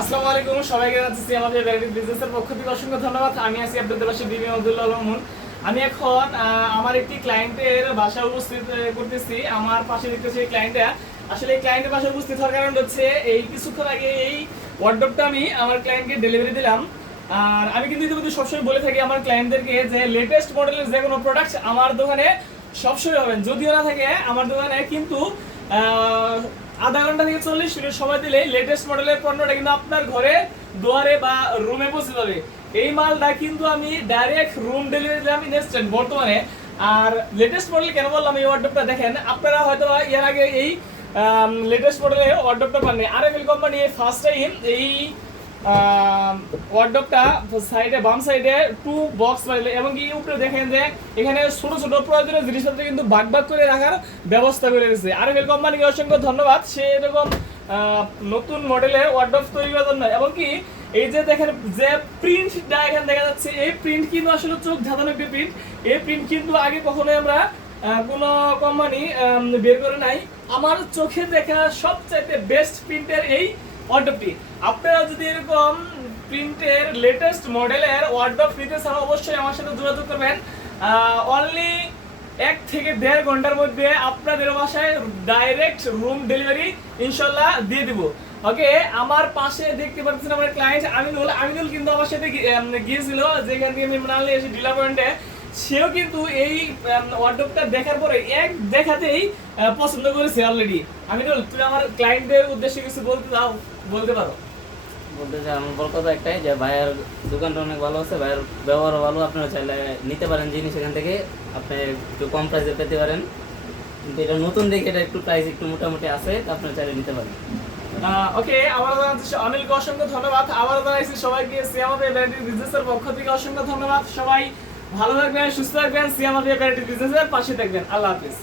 আসসালামু আলাইকুম, সবাইকে জানাচ্ছি আমাদের ভ্যারাইটি বিজনেসের পক্ষ থেকে অসংখ্য ধন্যবাদ। আমি আছি আব্দুল বাসী বিবি আব্দুল্লাহ রহমান। আমি এখন আমার একটি ক্লায়েন্টের বাসায় উপস্থিত করতেছি। আমার পাশে দেখতেছি এই ক্লায়েন্টটা। আসলে এই ক্লায়েন্টের বাসায় উপস্থিত হওয়ার কারণ হচ্ছে এই কিছুক্ষণ আগে এই ওয়ার্ডরোবটা আমি আমার ক্লায়েন্টকে ডেলিভারি দিলাম। আর আমি কিন্তু ইতিমধ্যে সবসময় বলে থাকি আমার ক্লায়েন্টদেরকে যে লেটেস্ট মডেলের যে কোনো প্রোডাক্ট আমার দোকানে সবসময় পাবেন। যদিও না থাকে আমার দোকানে কিন্তু আধা ঘন্টা থেকে 40 মিনিট সময় দিলে লেটেস্ট মডেলের পণ্যটা কিন্তু আপনার ঘরে দুয়ারে বা রুমে পৌঁছে যাবে। এই মালটা কিন্তু আমি ডাইরেক্ট রুম ডেলিভারি দিলাম ইনস্ট্যান্ট বর্তমানে। আর লেটেস্ট মডেল কেন বললাম, এই ওয়ার্ডরোবটা দেখেন, আপনারা হয়তো এর আগে এই লেটেস্ট মডেলের ওয়ার্ডরোবটা পাননি। আরএফএল কোম্পানি ফার্স্ট টাইম এই ওয়ার্ডরোবটা সাইডে বাম সাইডে 2 বক্স বানাইলে, এবং কি উপরে দেখেন যে এখানে ছোট ছোট প্রয়োজনীয় জিনিসপত্র কিন্তু ভাগ ভাগ করে রাখার ব্যবস্থা করে দিয়েছে। আরএফএল কোম্পানিকে অসংখ্য ধন্যবাদ, সে এরকম নতুন মডেলের ওয়ার্ডরোব তৈরি করার জন্য। এবং কি এই যে দেখেন যে প্রিন্টটা এখানে দেখা যাচ্ছে, এই প্রিন্ট কিন্তু আসলে চোখ ধাঁধানো একটি প্রিন্ট। এই প্রিন্ট কিন্তু আগে কখনোই আমরা কোনো কোম্পানি বের করে নাই। আমার চোখে দেখা সবচাইতে বেস্ট প্রিন্টের এই ওয়ার্ডরোবটি। আপনারা যদি এরকম প্রিন্টের লেটেস্ট মডেলের ওয়ার্ডরোব নিতে চান অবশ্যই আমার সাথে যোগাযোগ করবেন। অনলি 1 থেকে 1.5 ঘন্টার মধ্যে আপনাদের বাসায় ডাইরেক্ট রুম ডেলিভারি ইনশাল্লাহ দিয়ে দিব। ওকে, আমার পাশে দেখতে পাচ্ছেন আমার ক্লায়েন্ট আমিনুল কিন্তু আমার সাথে গিয়েছিল, যেখান থেকে আমি মাল নিয়ে এসে ডিলার পয়েন্টে। সেও কিন্তু এই ওয়ার্ডরোবটা দেখার পরে এক দেখাতেই পছন্দ করেছে অলরেডি। আমিনুল, তুমি আমার ক্লায়েন্টদের উদ্দেশ্যে কিছু বলতে পারো? বলতে চাই আমার বড় কথা একটাই যে ভাইয়ের দোকানটা অনেক ভালো আছে, ভাইয়ের ব্যবহারও ভালো। আপনারা চাইলে নিতে পারেন জিনিস এখান থেকে, আপনি একটু কম প্রাইসে পেতে পারেন। কিন্তু এটা নতুন দেখে এটা একটু প্রাইস একটু মোটামুটি আছে, আপনারা চাইলে নিতে পারেন। ওকে, আমার জানাচ্ছি অনিলকে অসংখ্য ধন্যবাদ। আবার জানাইছি সবাইকে সিয়ামাতে ভ্যারাইটি বিজনেসের পক্ষ থেকে অসংখ্য ধন্যবাদ। সবাই ভালো থাকবেন, সুস্থ থাকবেন, সিয়ামাতে ভ্যারাইটি বিজনেসের পাশে থাকবেন। আল্লাহ হাফেজ।